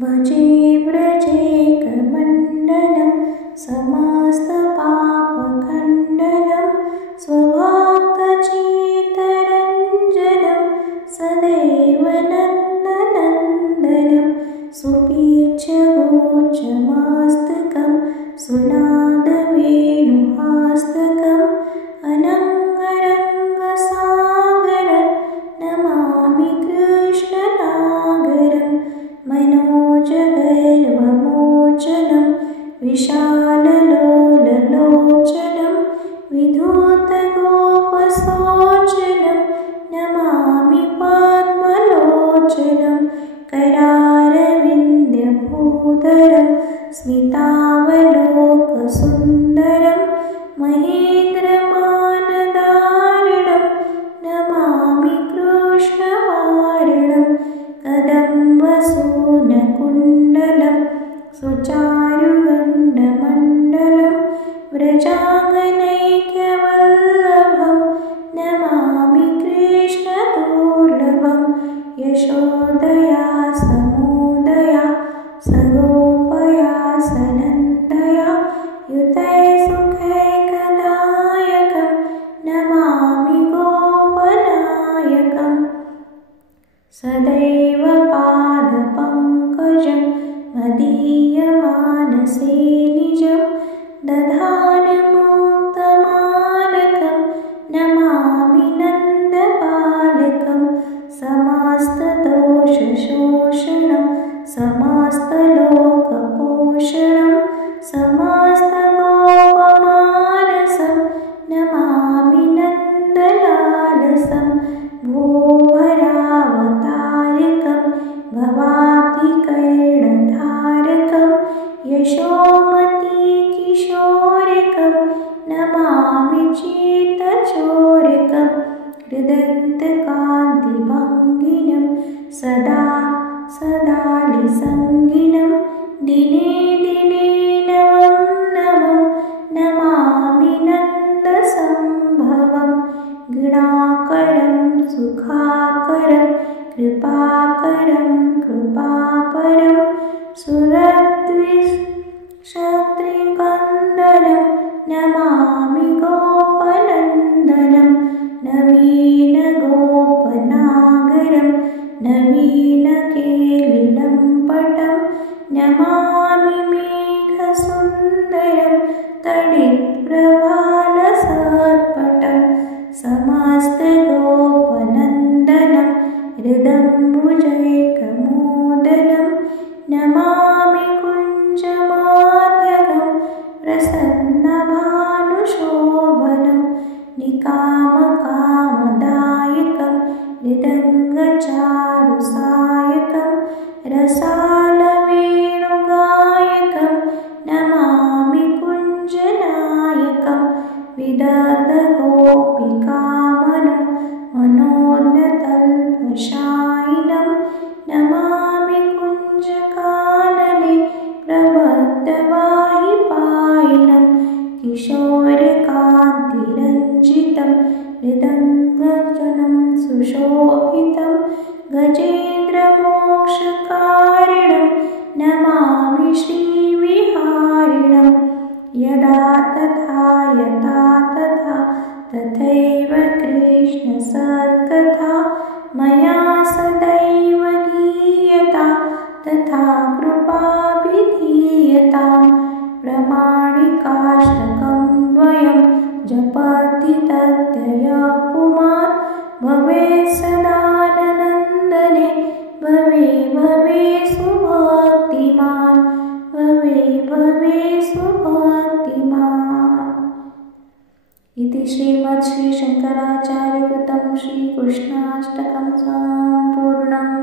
भजे व्रजेकमण्डलं समस्तपापखण्डनं स्वभक्तचित्तरञ्जनं सदैव नन्दनन्दनं सुपीच्यगोचमस्तकं सुनादवेणुहस्तकम् अनङ्गरङ्गसागरं नमामि कृष्णनागरं मनोजगर्वमोचनं विशाललोललोचनं विधूतगोपशोचनं नमामि पद्मलोचनं करारविन्द्यभूधरं स्मितावलोकसुन्दरं महेन्द्रमानदारणं नमामि कृष्णवारणं कदम्बसूनकुण्डलं सुचारुगण्डमण्डलं व्रजाङ्गनैक्यवल्लभं नमामि कृष्णदुर्लभं यशोदया समोदया सगोपया सनन्दया युतैसुखैकदायकं नमामि गोपनायकं सदैव पादपङ्कजं मदीयमानसे निजं दधानमुक्तमालकं नमामि नन्दबालकं समस्तदोषशोषणं समस्तलोकपोषणं समस्तगोपमानसं नमामि नन्दलालसं भूभरावतारकं भवाब्धिकर्णधारकं यशोमतीकिशोरकं नमामि चित्तचोरकं हृदन्तकान्तिभङ्गिनं सदा सदालिसङ्गिनं दिने दिने नवं नवं नमामि नन्दसम्भवं गुणाकरं सुखाकरं कृपाकरं कृपापरं सुरद्विषत्रिकन्दनं नमामि गोपनन्दनं नवीनगोपनागरं नवीनकेलिनं पटं नमामि मेघसुन्दरं तडित्प्रभालसत्पटं समस्तगोपनन्दनं हृदम्बुजैकमोदनं नमामि कुञ्जमाध्यगं प्रसन्नभानुशोभनं निकामकामदायकं मृदङ्गचारुसायकं रसालवेणुगायकं नमामि कुञ्जनायकं विदग्धगोपिकामनो मनोज्ञतल्पशायिनं नमामि कुञ्जकानने प्रबद्धवाहिपायिनं किशोरकान्तिरञ्जितं मृदङ्गजनं सुशोभितं गजेन्द्रमोक्षकारिणं नमामि श्रीविहारिणं यदा तथा यथा तथा तथैव कृष्णसत्कथा मया सदैव गीयता तथा कृपाभिधीयतां प्रमाणिकाष्टकं द्वयं जपति तद्यः पुमान् भवेत् सदानन्दने भवे भवे सुभक्तिमान् भवे भवे सुभक्तिमान्। इति श्रीमद्श्रीशङ्कराचार्यकृतं श्रीकृष्णाष्टकं सम्पूर्णम्।